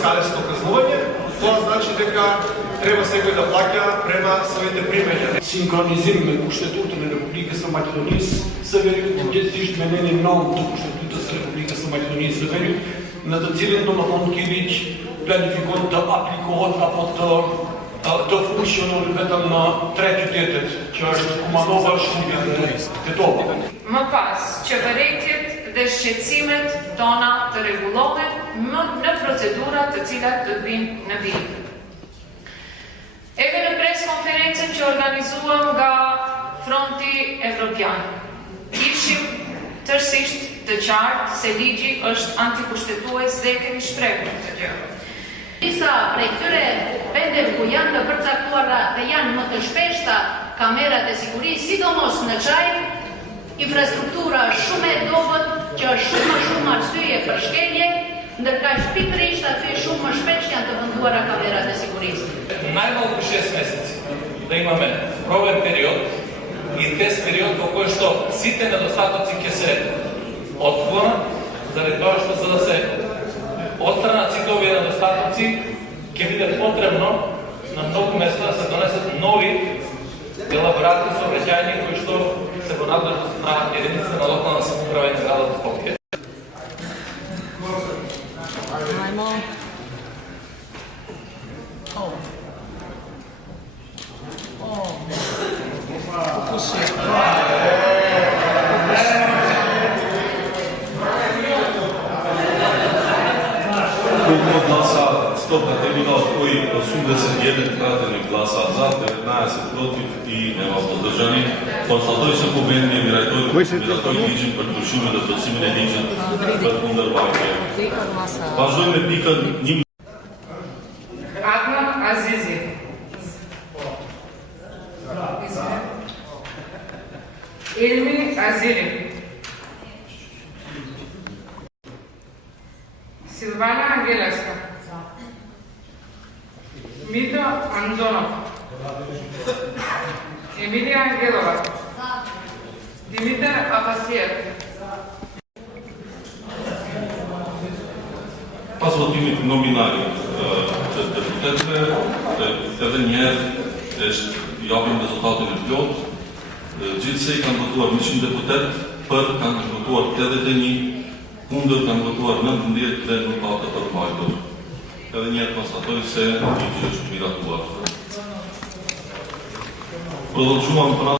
скалеци до казнување, тоа значи дека треба секој да плаќа према своите примања. Синхронизираме Куштетутата на Република Македонија со веројатноста изменени новото Куштетута со Република Македонија со веројатноста на доцилен домафон Килич планификон да апликуваат рапортор të funksionojnë vetëm në 3 qytetet, që është Kumanova, Shkumbja dhe Tetova. Më pas, qeveritjet dhe shqetësimet tona të rregullohen në procedurat të cilat do të vinë në vijim. Edhe në preskonferencën që organizuam nga Fronti Evropian, ishim tërësisht të qartë se ligji është antikushtetues dhe kemi shprehur këtë gjë. Disa prej këtyre vendeve ku janë të përcaktuara dhe janë më të shpeshta kamerat e sigurisë, sidomos në Çajk, infrastruktura shumë e dobët që është shumë arsye për shkelje, ndërkaq pikërisht aty shumë më shpesh janë të venduara kamerat e sigurisë. Најмалку 6 месеци да имаме пробен период и тест период во кој што сите недостатоци ќе се отклонат, заради тоа што за да се отстранат сите овие недостатоци, ќе биде потребно на многу места да се донесат нови елаборатни сообраќајни кои што се во надлежност на единиците на локална самоуправа и на градот Скопје. Колко гласа стока термина, од кои 81 пратени гласа за, 19 против и нема поддржани. Констатои се победни мираторни личен предпочиме да подсимене личен Върхундърбайке. Важно пика ним. Adnan Azizi. Ilmi Aziri. Silvana Angeleska. Mito Anzonov. Emilia Angelova. Dimitar Abbasiev. Pas votimit nominali të deputetëve, edhe njerë japim rezultatin e plot. Gjithsej kanë votuar 100 deputet, për kanë votuar 81, kundër kanë votuar 19 dhe nuk ka të përmbajtur. Edhe njerë konstatoj se ligji është miratuar. Prodhoquam